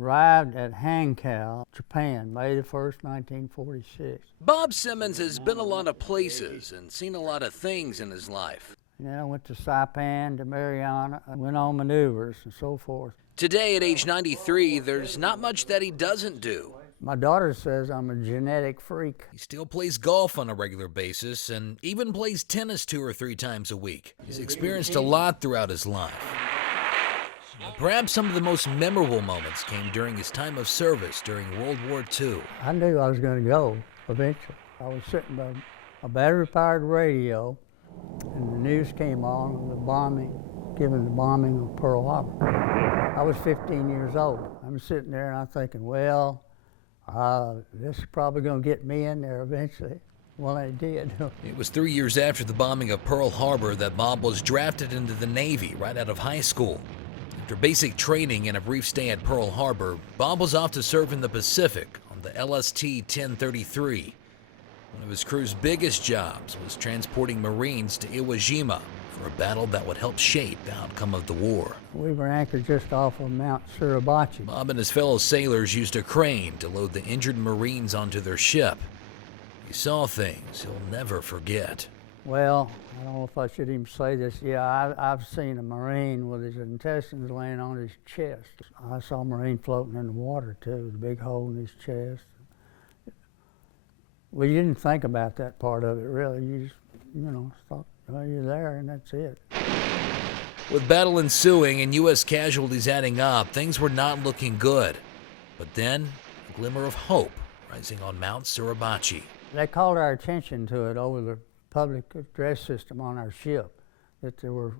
Arrived at Hankow, Japan, May the 1st, 1946. Bob Simmons has been a lot of places and seen a lot of things in his life. I went to Saipan, to Mariana, went on maneuvers and so forth. Today, at age 93, there's not much that he doesn't do. My daughter says I'm a genetic freak. He still plays golf on a regular basis and even plays tennis 2 or 3 times a week. He's experienced a lot throughout his life. Perhaps some of the most memorable moments came during his time of service during World War II. I knew I was going to go eventually. I was sitting by a battery-powered radio, and the news came on of the bombing, given the bombing of Pearl Harbor. I was 15 years old. I'm sitting there and I'm thinking, well, this is probably going to get me in there eventually. Well, it did. It was 3 years after the bombing of Pearl Harbor that Bob was drafted into the Navy right out of high school. After basic training and a brief stay at Pearl Harbor, Bob was off to serve in the Pacific on the LST-1033. One of his crew's biggest jobs was transporting Marines to Iwo Jima for a battle that would help shape the outcome of the war. We were anchored just off of Mount Suribachi. Bob and his fellow sailors used a crane to load the injured Marines onto their ship. He saw things he'll never forget. Well, I don't know if I should even say this. Yeah, I've seen a Marine with his intestines laying on his chest. I saw a Marine floating in the water too, with a big hole in his chest. Well, you didn't think about that part of it, really. You just, thought, well, you're there and that's it. With battle ensuing and U.S. casualties adding up, things were not looking good. But then, a glimmer of hope rising on Mount Suribachi. They called our attention to it over the public address system on our ship, that there were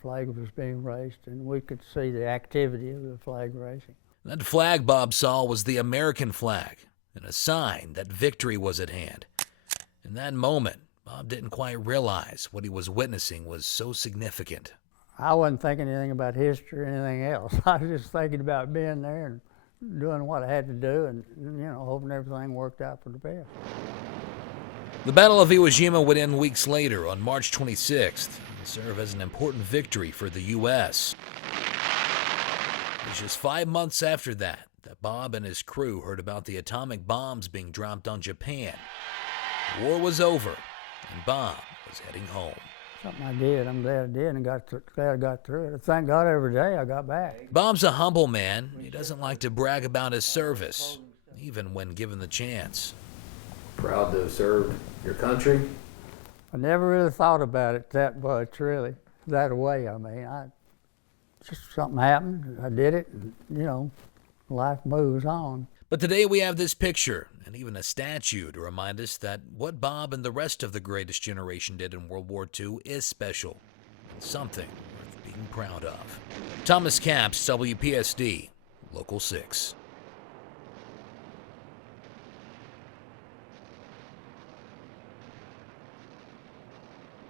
flag was being raised, and we could see the activity of the flag raising. That flag Bob saw was the American flag, and a sign that victory was at hand. In that moment, Bob didn't quite realize what he was witnessing was so significant. I wasn't thinking anything about history or anything else. I was just thinking about being there and doing what I had to do and, hoping everything worked out for the best. The Battle of Iwo Jima would end weeks later on March 26th and serve as an important victory for the U.S. It was just 5 months after that Bob and his crew heard about the atomic bombs being dropped on Japan. The war was over, and Bob was heading home. Something I did. I'm glad I did, and glad I got through it. Thank God every day I got back. Bob's a humble man. He doesn't like to brag about his service, even when given the chance. Proud to have served your country? I never really thought about it that much, really, that way. I mean, just something happened. I did it, and, life moves on. But today we have this picture and even a statue to remind us that what Bob and the rest of the greatest generation did in World War II is special and something worth being proud of. Thomas Capps, WPSD, Local 6.